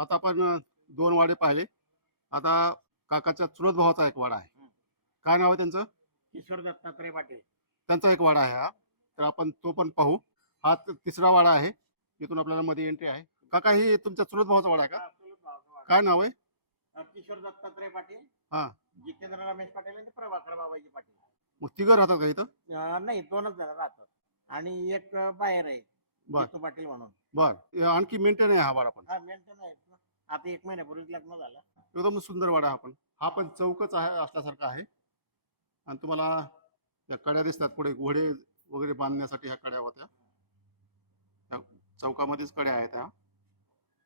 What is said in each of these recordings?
आता आपण दोन वाडे पाहिले. आता काकाच्या चुलत भावाचा एक वाडा आहे. काय नाव आहे त्यांचं? किशोर दत्तात्रय पाटील. त्यांचा एक वाडा आहे हा. तर आपण तो पण पाहू. हा तिसरा वाडा आहे. इथून आपल्याला मध्ये एंट्री आहे. काका ही तुमच्या चुलत भावाचा वाडा आहे का? हा, चुलत भावाचा वाडा. काय नाव आहे? किशोर दत्तात्रय पाटील, हा. जितेंद्र रमेश पाटील आणि प्रभाकर बाबाजी पाटील. मग तिघं राहतात का इथं? नाही, दोनच जण राहतात आणि एक बाहेर आहे, बर जितू पाटील म्हणून. बर. आणखी मेंटेन आहे हा वाडा पण. हा, मेंटेन आहे. आता 1 महिन्यापूर्वीच लग्न झालं. एकदम सुंदर वाडा हा पण. हा पण चौकच आहे असल्यासारखा आहे. आणि तुम्हाला त्या कड्या दिसतात पुढे, घोडे वगैरे बांधण्यासाठी ह्या कड्या होत्या. त्या चौकामध्येच कड्या आहेत ह्या.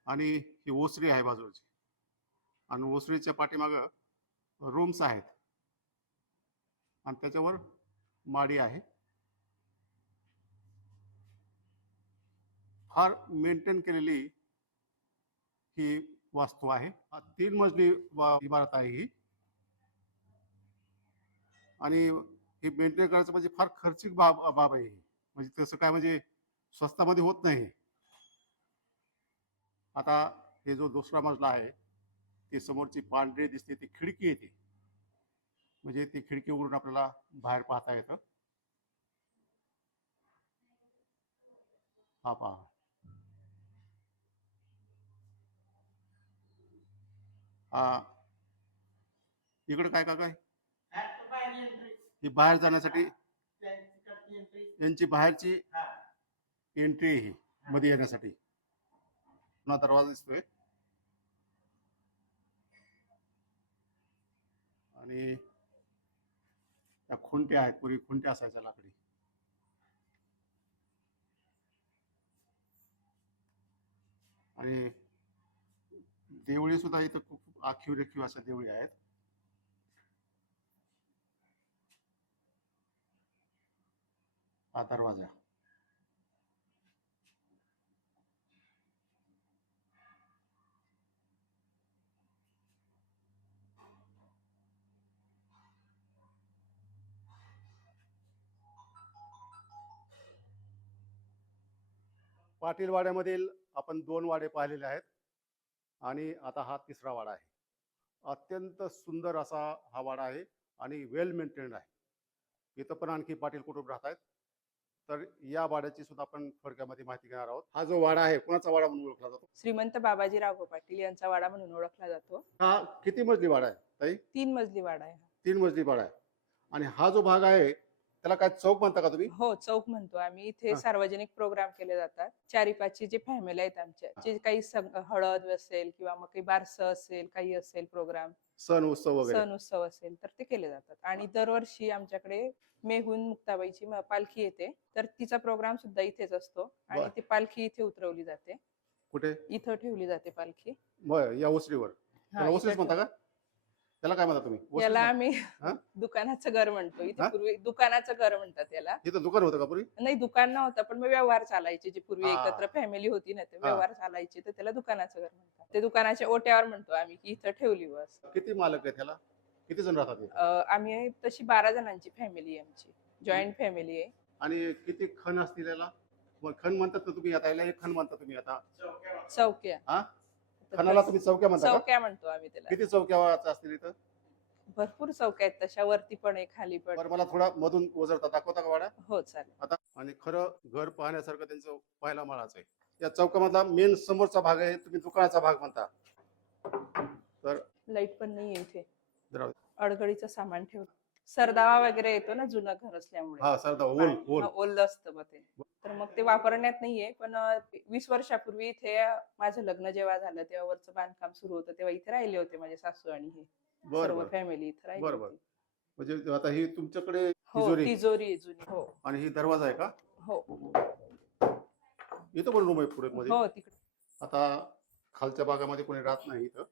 आणि ही ओसरी आहे बाजूची. आणि ओसरीच्या पाठीमागं रूम्स आहेत आणि त्याच्यावर माडी आहे. फार मेंटेन केलेली ही वास्तू आहे. 3 मजली इमारत आहे ही. आणि हे मेंटेन करायचं म्हणजे फार खर्चिक बाब आहे ही. म्हणजे तसं काय म्हणजे स्वस्तामध्ये होत नाही. आता हे जो दुसरा मजला आहे, ती समोरची पांढरी दिसते ती खिडकी येते. म्हणजे ती खिडकी उघडून आपल्याला बाहेर पाहता येतं. हा पहा. इकडे काय काय ही बाहेर जाण्यासाठी यांची बाहेरची एंट्री ही मध्ये येण्यासाठी. पुन्हा दरवाजा दिसतोय. आणि त्या खुंट्या आहेत, पूर्वी खुंट्या असायच्या लाकडी. आणि देवळी सुद्धा इथं खूप आखीव रेखीव अशा देवळी आहेत. हा दरवाजा. पाटील वाड्यामधील आपण 2 वाडे पाहिलेले आहेत आणि आता हा तिसरा वाडा आहे. अत्यंत सुंदर असा हा वाडा आहे आणि वेल मेंटेन्ड आहे. इथं पण आणखी पाटील कुटुंब राहत आहेत. तर या वाड्याची सुद्धा आपण थोडक्यामध्ये माहिती घेणार आहोत. हा जो वाडा आहे कोणाचा वाडा म्हणून ओळखला जातो? श्रीमंत बाबाजी राघव पाटील यांचा वाडा म्हणून ओळखला जातो. हा किती मजली वाडा आहे ताई? 3 मजली वाडा आहे. 3 मजली वाडा आहे. आणि हा जो भाग आहे त्याला काय चौक म्हणता का तुम्ही? हो, चौक म्हणतो आम्ही. इथे हा. सार्वजनिक प्रोग्राम केले जातात. 4-5ची जे फॅमिली आहेत आमच्या, जे काही हळद असेल किंवा मग काही बारसं असेल, काही असेल प्रोग्राम, सण उत्सव वगैरे, सण उत्सव असेल तर ते केले जातात. आणि दरवर्षी आमच्याकडे मेहून मुक्ताबाईची पालखी येते, तर तिचा प्रोग्राम सुद्धा इथेच असतो. आणि बर. ती पालखी इथे उतरवली जाते. कुठे? इथं ठेवली जाते पालखी. बर, या ओसरीवर. त्याला इथं ओसरीच म्हणता का? त्याला काय म्हणता तुम्ही? याला ओसरीच आम्ही हा? दुकानाचं घर म्हणतो. हा? इथे पूर्वी दुकानाचं घर म्हणतात याला. इथं दुकान होतं का पूर्वी? नाही, दुकान नव्हतं, पण मग व्यवहार चालायचे. जे पूर्वी हा. एकत्र फॅमिली होती ना, ते हा. व्यवहार चालायचे, तर त्याला दुकानाचं घर म्हणतात. ते दुकानाच्या ओट्यावर म्हणतो आम्ही की इथं ठेवली बस. किती मालक आहेत त्याला? किती जण राहतात इथे? आम्ही तशी 12 जणांची फॅमिली आहे आमची. जॉईंट फॅमिली आहे. आणि किती खण असतील याला? मग खण म्हणतात ना तुम्ही आता, याला एक खण म्हणता तुम्ही आता? चौक्या. हा? खणाला तुम्ही चौक्या म्हणता का? चौक्या म्हणतो आम्ही त्याला. किती चौक्या असतील इथं? भरपूर चौक्या आहेत तशा, वरती पण आहे, खाली पण. बरं, मला थोडा मधून वजरता दाखवता का वाडा? हो, चालेल. आता आणि खरं घर पाहण्यासारखं त्यांचं पहिला माळाच आहे. या चौकामधला मेन समोरचा भाग आहे, तुम्ही दुकानाचा भाग म्हणता. तर लाईट पण नाहीये इथे. जरा अडगळीचं सामान ठेव. सरदावा वगैरे येतो ना, जुनं घर असल्यामुळे. हा, सरदा ओल ओल असतं मग ते. तर मग ते वापरण्यात नाहीये. पण 20 वर्षापूर्वी इथे माझं लग्न जेव्हा झालं तेव्हा वरचं बांधकाम सुरू होतं, तेव्हा इथे राहिले होते माझे सासू आणि हे सर्व फॅमिली इथे राहिली बरोबर. होती. म्हणजे आता ही तुमच्याकडे हो, तिजोरी आहे जुनी. हो आणि ही दरवाजा आहे का? हो इथं पण रूम आहे पुढे मध्ये. हो, तिकडे. आता खालच्या भागामध्ये कोणी राहत नाही. इथं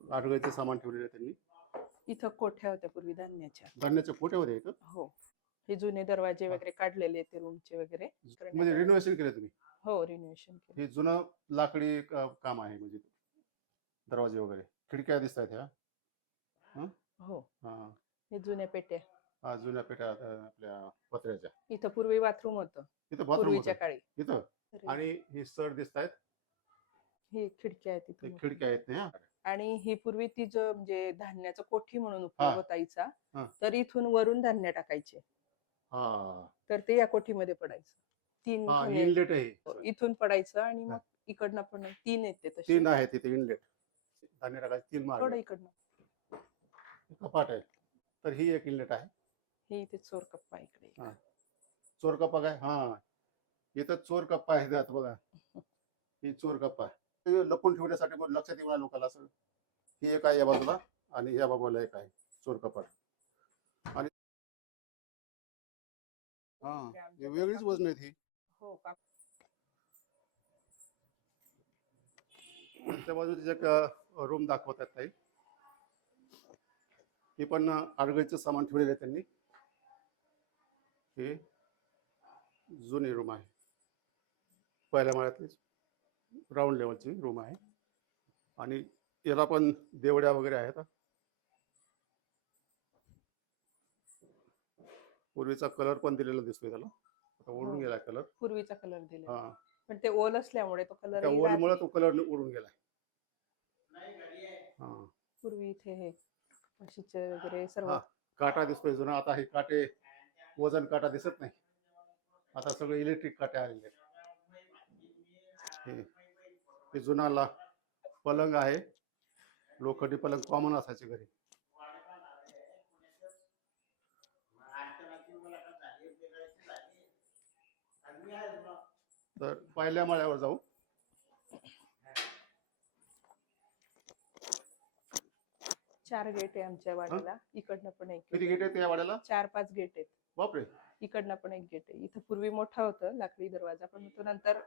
आडगळीचे सामान ठेवलेले आहे त्यांनी. इथं कोठ्या होत्या पूर्वी धान्याच्या. धान्याच्या कोठ्यामध्ये इथं. हो, हे जुने दरवाजे वगैरे काढलेले ते रूमचे वगैरे. म्हणजे रिनोव्हेशन केले तुम्ही? हो, रिनोव्हेशन केलं. हे जुनं लाकडी काम आहे, म्हणजे दरवाजे वगैरे, खिडक्या दिसत आहेत ह्या. हो, हा, हे जुन्या पेट्या. हा, जुन्या पेट्या आपल्या पत्र्याच्या. इथं पूर्वी बाथरूम होतं इथं बाथरूम पूर्वीच्या काळी. इथं. आणि ही सर दिसत आहेत. ही खिडकी आहे ते तिथून. खिडक्या आहेत ना ह्या? आणि ही पूर्वी ती जो म्हणजे धान्याचं कोठी म्हणून उपयोग हा. होता हिचा, हा. तर इथून वरून धान्य टाकायचे, हा तर ते या कोठीमध्ये पडायचं. 3 हा खणे इनलेट आहे. इथून पडायचं आणि हा. मग इकडनं पण 3 आहेत ते तसे. 3 आहेत तिथे इनलेट. धान्य टाकायचे 3 मार्ग थोडं आहेत. इकडनं. कपाट आहे. तर ही एक इनलेट आहे. हे इथे चोर कप्पा इकडे एक. हा. चोर कप्पा काय? हा इथं चोर कप्पा आहे त्यात बघा. ही चोर कप्पा आहे. ते लपून ठेवण्यासाठी पण लक्षात येऊ नये लोकांना असं. ही एक आहे या बाजूला आणि या बाजूला एक आहे चोर कपाट. आणि हा हे वेगळीच वजन आहेत ही. हो का. त्या बाजूला एक रूम दाखवतात ताई. हे पण आडगळीचं सामान ठेवलेलं आहे त्यांनी. हे जुनी रूम आहे. पहिल्या माळ्यातली ग्राउंड लेवलची रूम आहे. आणि याला पण देवड्या वगैरे आहेत. पूर्वीचा कलर पण दिलेला दिसतोय त्याला. आता उडून हो. गेला कलर. पूर्वीचा कलर दिलेला. हा पण ते ओल असल्यामुळे तो कलर त्या ओलमुळे तो कलर उडून गेलाय. हा पूर्वी इथे हे म्हशीचे वगैरे सर्व हा काटा दिसतोय जुना. आता हे काटे वजन काटा दिसत नाही. आता सगळे इलेक्ट्रिक काटे आलेले आहेत. हे जुनाला पलंग आहे. लोखंडी पलंग कॉमन असायचे घरी. तर पहिल्या माळ्यावर जाऊ. चार गेट आहे आमच्या वाड्याला. इकडनं पण एक किती गेट आहेत या वाड्याला? 4-5 गेट आहेत. बापरे. इकडनं पण एक गेट आहे. इथं पूर्वी मोठा होता लाकडी दरवाजा, पण तो नंतर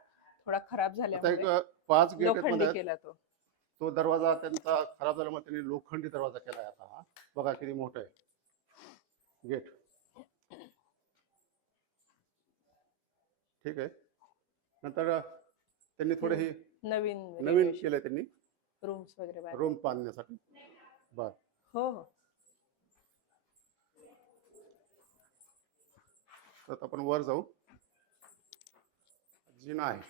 थोडा खराब आता झाल्यामुळे एक 5 गेट लोखंडी मध्ये केला तो. तो दरवाजा त्यांचा खराब झाल्यामुळे त्यांनी लोखंडी दरवाजा केलाय आता. हा बघा किती मोठा आहे गेट. ठीक आहे. नंतर त्यांनी थोडे हे नवीन केलंय त्यांनी रूम्स वगैरे बांधले. रूम बांधण्यासाठी. बर हो हो. तर आपण वर जाऊ. जिना आहे.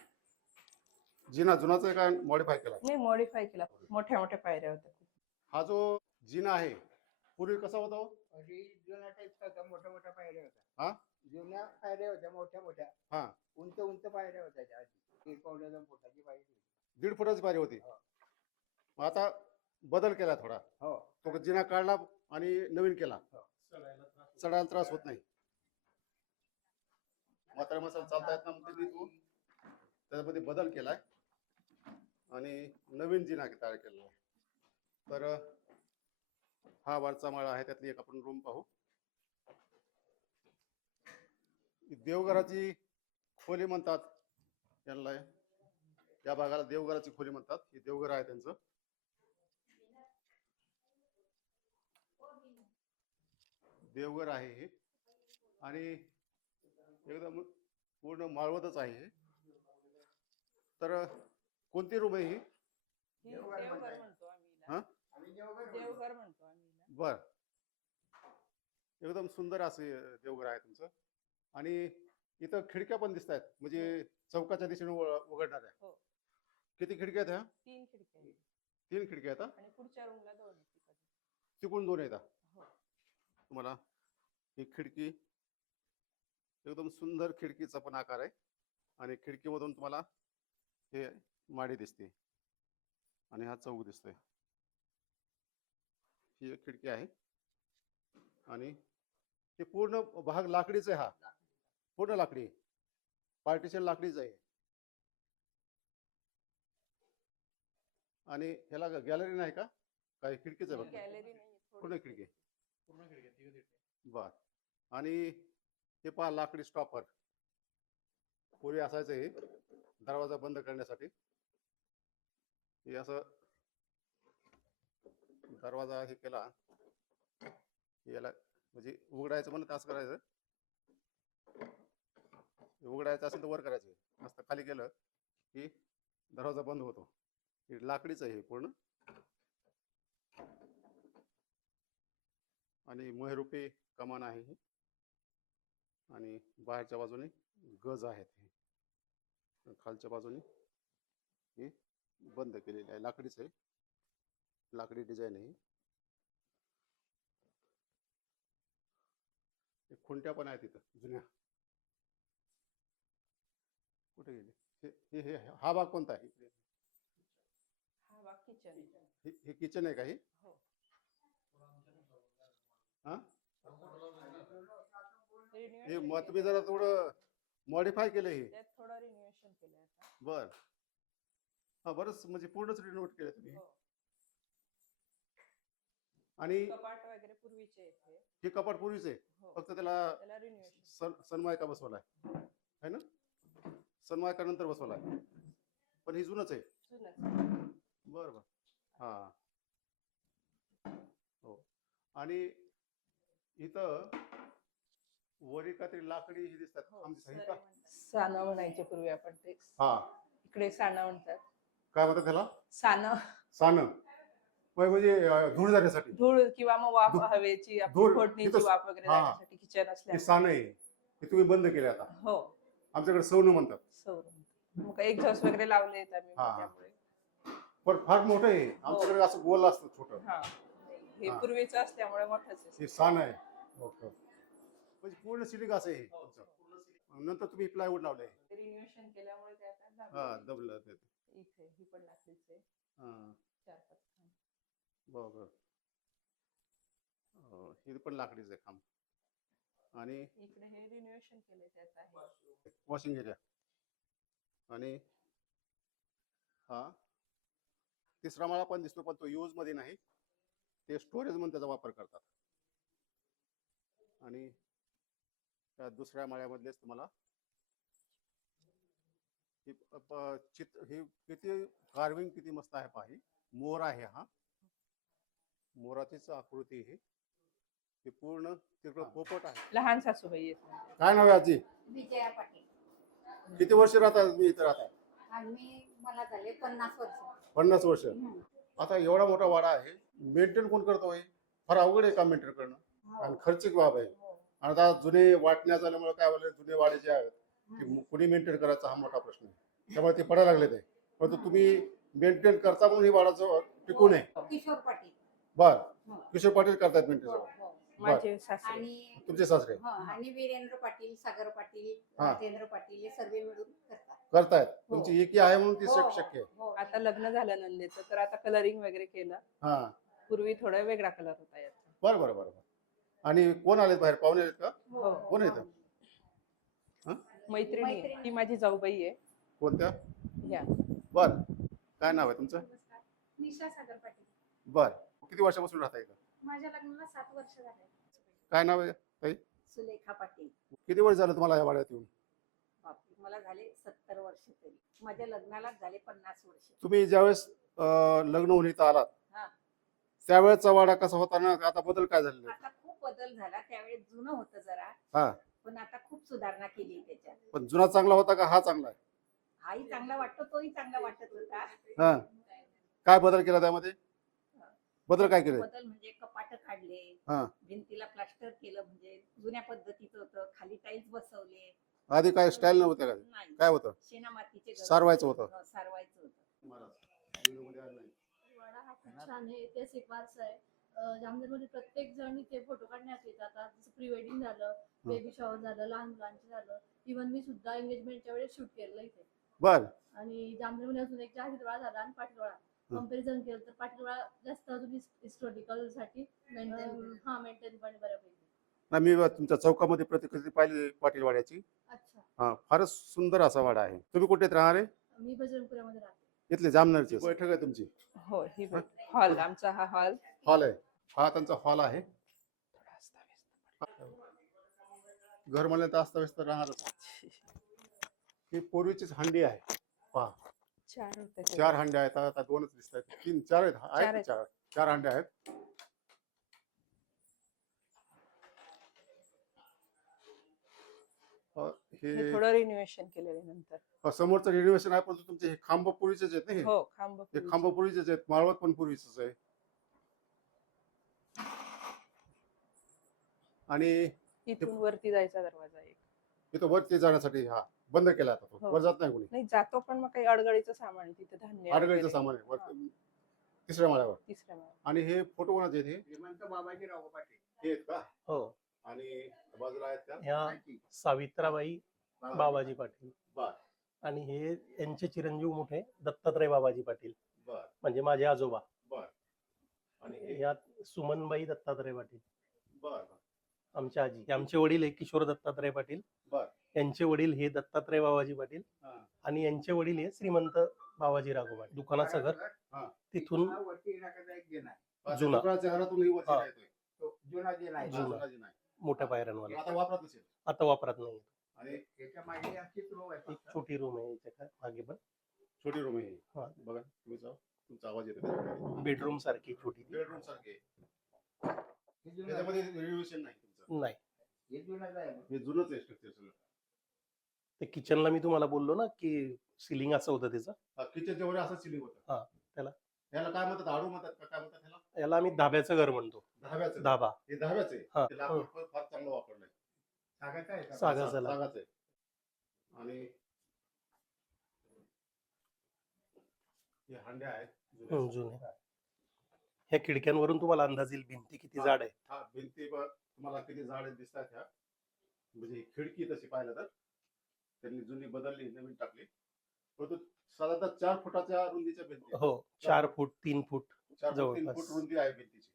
जिना जुनाच आहे का मॉडिफाय केला? नाही, मॉडिफाय केला. मोठ्या मोठ्या पायऱ्या होत्या. हा जो जिना आहे पूर्वी कसा होता हो? जुन्या टाईपचा होता. मोठ्या मोठ्या पायऱ्या होत्या. हा जुन्या पायऱ्या होत्या मोठ्या मोठ्या. हा उंच उंच पायऱ्या होत्या त्या आधी. 1.5 फुटाची पायरी होती. 1.5 फुटाची पायरी होती. हो. मग आता बदल केला थोडा. हो. तो जिना काढला आणि नवीन केला. हो. चढायला त्रास होत नाही. म्हातारा मसाला चालता येत ना, मग त्यांनी तो त्याच्यामध्ये बदल केलाय आणि नवीन जिना तयार केलेला आहे. तर हा वरचा माळा आहे. त्यातली एक आपण रूम पाहू. देवघराची खोली म्हणतात यांना. या भागाला देवघराची खोली म्हणतात. हे देवघर आहे त्यांचं. देवघर आहे हे. आणि एकदम पूर्ण माळवतच आहे हे. तर कोणती रूम आहे ही? देवघर म्हणतो आम्ही. हा देवघर म्हणतो आम्ही. बर. एकदम सुंदर असे देवघर आहे तुमचं. आणि इथं खिडक्या पण दिसत आहेत, म्हणजे चौकाच्या दिशेने उघडणाऱ्या. हो. किती खिडक्या आहेत ह्या? 3 खिडक्या आहेत. 3 खिडक्या आहेत. आणि पुढच्या रूमला 2 आहेत. तिकडून 2 आहेत. हो. तुम्हाला ही खिडकी एकदम सुंदर खिडकीचा पण आकार आहे. आणि खिडकीमधून तुम्हाला हे माडी दिसते आणि हा चौक दिसतोय. ही एक खिडकी आहे. आणि हे पूर्ण भाग लाकडीच आहे. हा पूर्ण लाकडी. पार्टिशन लाकडीच आहे. आणि ह्याला गॅलरी नाही का? काही खिडकीच आहे? गॅलरी नाही. पूर्ण खिडकी. बर. आणि हे पहा लाकडी स्टॉपर. पूर्वी असायचं हे दरवाजा बंद करण्यासाठी. हे असं दरवाजा हे केला याला, म्हणजे उघडायचं म्हणत असं करायचं. उघडायचं असेल तर वर करायचं. मस्त खाली केलं की दरवाजा बंद होतो. हे लाकडीच आहे पूर्ण. आणि महिरूपी कमान आहे ही. आणि बाहेरच्या बाजूने गज आहेत. हे खालच्या बाजूने हे बंद केलेली आहे, लाकडीच आहे, लाकडी डिझाईन आहे. खुंट्या पण आहेत तिथं जुन्या. कुठे गेले हा भाग कोणता आहे? हा बा किचन. हे किचन आहे का हे? हो. हा Renovation हे मग केलंय. तुम्ही जरा थोडं मॉडिफाय केलं हे. त्यात थोडं रिनोव्हेशन केलंय आता. बर, हा बरंच म्हणजे पूर्णच रिनोव्हेट केलं तुम्ही. हो. आणि कपाट वगैरे पूर्वीचे आहेत हे. हे कपाट पूर्वीच आहे, हो. फक्त त्याला त्याला रिनोव्हेशन. सनमायका बसवलाय है ना? सनमायका नंतर बसवलाय, पण ही जुनच आहे. जुनच. बर बर. हा हो. आणि इथं वरी काहीतरी लाकडी ही दिसतात. हो, आमची सही सरे का? म्हणतात. सानं म्हणायचे पूर्वी आपण ते. हा, इकडे सानं म्हणतात. काय म्हणतात त्याला? सानं. सानं म्हणजे धूळ जाण्यासाठी. धूळ किंवा मग वाफ धूळ- हवेची आपली धूळ फोडणीची इथं- वाफ वगैरे हा. जाण्यासाठी किचन हे असल्यामुळे. सानं आहे, हे तुम्ही बंद केले आता. हो. आमच्याकडे सौनं म्हणतात. सौर. मग एक्झॉस्ट वगैरे लावले आहेत आम्ही हा. त्यामुळे. पण फार मोठं आहे, आमच्याकडे असं गोल असतं छोटं. हा. हे हा. पूर्वीचं असल्यामुळे मोठंच आहे. हे सान आहे. ओके. म्हणजे पूर्ण सिलिंग असं आहे तुमचं. नंतर तुम्ही प्लायवूड लावले. रिनोव्हेशन केल्यामुळे ते आता हा, दाबलं. दबलं ते. इथे ही पण लाकडीच आहे. हा, 4-5 खांब. बरोबर. हे पण लाकडीच आहे खांब. आणि इकडे हे रिनोव्हेशन केलंय त्यात आहे. Washing area. आणि हा तिसरा माळा पण दिसतो, पण तो यूज मध्ये नाही, ते स्टोरेज म्हणून त्याचा वापर करतात. आणि त्या दुसऱ्या माळ्यामधलेच तुम्हाला हे किती कार्विंग किती मस्त आहे पाही. मोर आहे, हा मोराचीच आकृती ही. हे पूर्ण तिकडं पोपट आहे. लहान सासूबाई आहेत. काय नाव आहे आजी? विजया पाटील. किती वर्ष राहतात तुम्ही इथं राहता? मला झाले 50 वर्ष. 50 वर्ष. आता एवढा मोठा वाडा आहे, मेंटेन कोण करतो? फार अवघड आहे का मेंटेन करणं, आणि खर्चिक बाब आहे. आणि आता जुने वाटण्या झाल्यामुळे काय होईल, जुने वाडे जे आहेत ते कुणी मेंटेन करायचा हा मोठा प्रश्न आहे. त्यामुळे ते पडायला लागले ते. परंतु तुम्ही मेंटेन करता म्हणून ही वाडाचं टिकून आहे. किशोर पाटील. बर, किशोर पाटील करतात मेंटेन हो, सगळं. हो. माझे सासरे. आणि तुमचे सासरे आणि वीरेंद्र पाटील, सागर पाटील, हा. राजेंद्र पाटील हे सर्व मिळून करतात. करतायत. तुमची एकी आहे म्हणून ती हो, शक्य आहे. हो. आता लग्न झालं नंदेचं, तर आता कलरिंग वगैरे केलं. हा, पूर्वी थोडा वेगळा कलर होता याचा. बरं बरं बरं. आणि कोण आलेत बाहेर? पाहुणे आलेत का? हो. कोण येतं? मैत्रिणी आहे. ती माझी जाऊबाई आहे. कोणत्या? या. बर, काय नाव आहे तुमचं? नमस्कार. निशा सागर पाटील. बर, किती वर्षापासून राहता इथं? माझ्या लग्नाला 7 वर्ष झाले. काय नाव आहे ताई? सुलेखा पाटील. किती वर्ष झालं तुम्हाला या वाड्यात येऊन? बापरे, मला झाले 70 वर्ष तरी. माझ्या लग्नाला झाले 50 वर्ष. तुम्ही ज्यावेळेस लग्न होऊन इथं आलात, हा. त्यावेळेसचा वाडा कसा होता ना, आता बदल काय झालेला आहे? आता खूप बदल झाला. त्यावेळेस जुनं होतं जरा, हा, पण आता खूप सुधारणा केली त्याच्यात. पण जुना चांगला होता का हा चांगला आहे? हाही चांगला वाटतो, तोही चांगला वाटत होता. हा, काय बदल केला त्यामध्ये? बदल काय केले? बदल म्हणजे कपाट काढले, हा. भिंतीला प्लास्टर केलं, म्हणजे जुन्या पद्धतीचं होतं. खाली टाईल्स बसवले. आधी काय स्टाईल नव्हत्या का? नाही, काय होतं? शेणा मातीचे घर सारवायचं होतं. हो, सारवायचं होतं. वाडा हा खूप छान आहे, ऐतिहासिक वारसा आहे. जामनेरमध्ये प्रत्येक जण इथे फोटो काढण्यात येतात. आता जसं प्री वेडिंग झालं, बेबी शॉवर झालं, लहान मुलांचं झालं. इव्हन मी सुद्धा एंगेजमेंटच्या वेळेस शूट केलं इथे. बर. आणि जामनेरमध्ये अजून एक जाहिरवाडा झाला आणि पाटीलवाडा. कम्पॅरिझन केलं तर पाटीलवाडा जास्त अजून हिस्टॉरिकल साठी मेंटेन पण बऱ्यापैकी. मी तुमच्या चौकामध्ये प्रतिकृती पाहिली पाटीलवाड्याची. अच्छा. हा, फारच सुंदर असा वाडा आहे. तुम्ही कुठे राहणार आहे? मी बजरंगपुऱ्यामध्ये राहते. इथले जामनरचे. बैठक आहे तुमची? हो. ही हॉल, आमचा हा हॉल. हॉल आहे, हा त्यांचा हॉल आहे. घर म्हणलं तर अस्ताव्यस्त राहणारच. ही पूर्वीचीच हंडी आहे. पहा, 4 होते. 4 हंड्या आहेत. आता 2च दिसत आहेत. 3 4 आहेत. आहेत 4 हंड्या आहेत. हे थोडं रिनोव्हेशन केलेलं नंतर. समोरचं रिनोव्हेशन आहे, पण तुमचे हे खांब पूर्वीचेच आहेत ना? हे हो, खांब हे पूर्वीचे. खांब पूर्वीचेच आहेत. माळवत पण पूर्वीचंच आहे. आणि इथून वरती जायचा दरवाजा आहे. इथं वरती जाण्यासाठी हा बंद केला आता तो. हो. वर जात नाही कोणी. नाही जातो, पण मग काही अडगळीचं सामान आहे तिथे, धान्य अडगळीचं वगैरे. सामान आहे हा. तिसऱ्या माळ्यावर. तिसऱ्या माळ्यावर. आणि हे फोटो कोणाचे आहेत हे? श्रीमंत बाबाजीराव पाटील. हे आहेत का? हो, आणि बाजूला आहेत का? ह्या सावित्राबाई बाबाजी पाटील बर आणि हे यांचे चिरंजीव मोठे दत्तात्रय बाबाजी पाटील बर म्हणजे माझे आजोबा. बर. आणि हे ह्यात सुमनबाई दत्तात्रय पाटील बर आमच्या आजी. आमचे वडील हे किशोर दत्तात्रय पाटील, बर. यांचे वडील हे दत्तात्रय बाबाजी पाटील हा. आणि यांचे वडील हे श्रीमंत बाबाजी राघो पाटील. दुकानाचं घर हा. तिथून वरती इलाकाचा एक जिना आहे. अच्छा, जुना. दुकानाच्या घरातून ही वरती हा. येतोय. तो जुना जिना आहे. जुना. जुना जिना आहे. मोठ्या पायऱ्यांवाला. आता वापरत नसेल. आता वापरात नाही. आणि त्याच्या मागे आमचीच रूम आहे एक फक्त. छोटी रूम आहे याच्या मागे पण छोटी रूम आहे ही. हा. बघा तुम्ही जाऊ, तुमचा आवाज येतो. बेडरूम सारखी छोटी ती. बेडरूम सारखे हे जुनं आहे. त्याच्यामध्ये रिनोव्हेशन नाही तुमचं. नाही. हे जुनंच आहे. हे जुनंच आहे स्ट्रक्चर सगळं. ते किचनला मी तुम्हाला बोललो ना की सिलिंग असं होतं त्याचं. किचनच्या वर असं सिलिंग होतं. हा, त्याला. ह्याला काय म्हणतात, आडू म्हणतात का काय म्हणतात ह्याला? याला आम्ही धाब्याचं घर म्हणतो. धाब्याचं. धाबा. हे धाब्याचं आहे. हा. ते लाकूड पण फार चांगलं वापरलंय. सागाचं आहे का? सागाचं लाकूड. सागाचं आहे. आणि हे हांड्या आहेत जुन्या. जुने. ह्या खिडक्यांवरून तुम्हाला अंदाज येईल भिंती किती जाड आहे. हा, भिंती पण तुम्हाला किती झाड दिसतात ह्या. म्हणजे ही खिडकी तशी पाहिलं तर त्यांनी जुनी बदलली, नवीन टाकली. परंतु साधारणतः 4 फुटाच्या रुंदीच्या भिंती आहेत. हो, 4 फूट 3 फूट 4 फूट 3 जवळपास. फूट रुंदी आहे भिंतीची.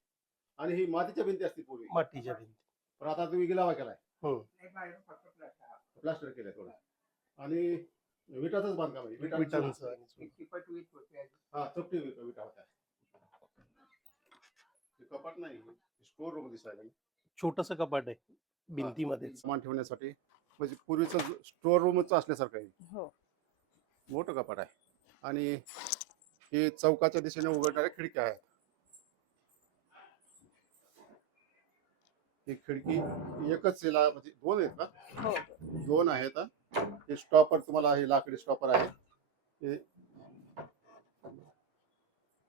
आणि ही मातीच्या भिंती असते पूर्वी. मातीच्या भिंती. पण आता तुम्ही गिलावा केलाय, नाही, बाहेरून फक्त प्लास्टर आहे. प्लास्टर केलंय थोडं. आणि विटाचंच बांधकाम आहे. विटांचं आणि चुन. एक चिपट वीट होती. हा, चपटी विटा होत्या. हे कपाट नाही, स्टोर रूम दिसायला. छोटस कपाट आहे भिंतीमध्येच. सामान ठेवण्यासाठी म्हणजे पूर्वीचं स्टोर रूमच असल्यासारखं आहे. हो. मोठं कपाट आहे. आणि हे चौकाच्या दिशेने उघडणाऱ्या खिडक्या आहेत. ही खिडकी एकच याला म्हणजे 2 आहेत का? हो. 2 आहेत. हे स्टॉपर तुम्हाला, हे लाकडी स्टॉपर आहे.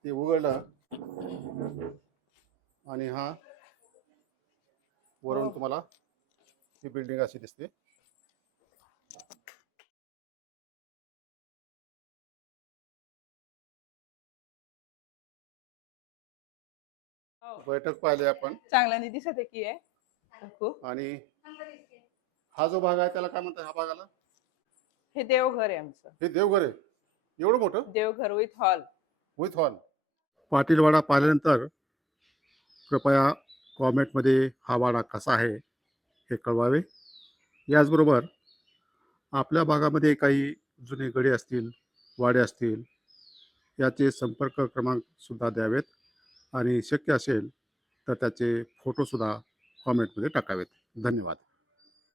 ते उघडलं आणि हा वरून हो. तुम्हाला ही बिल्डिंग अशी दिसते. हो. बैठक पाहिले आपण. चांगल्याने दिसत आहे की आहे काकू. आणि हा जो भाग आहे त्याला काय म्हणतात, हा भागाला? हे देवघर आहे आमचं. हे देवघर आहे. एवढं मोठं देवघर with hall. With hall. Patilwada पाहिल्यानंतर कृपया कॉमेंटमध्ये हा वाडा कसा आहे हे कळवावे. याचबरोबर आपल्या भागामध्ये काही जुने गडे असतील, वाडे असतील, याचे संपर्क क्रमांकसुद्धा द्यावेत. आणि शक्य असेल तर त्याचे फोटोसुद्धा कॉमेंटमध्ये टाकावेत. धन्यवाद.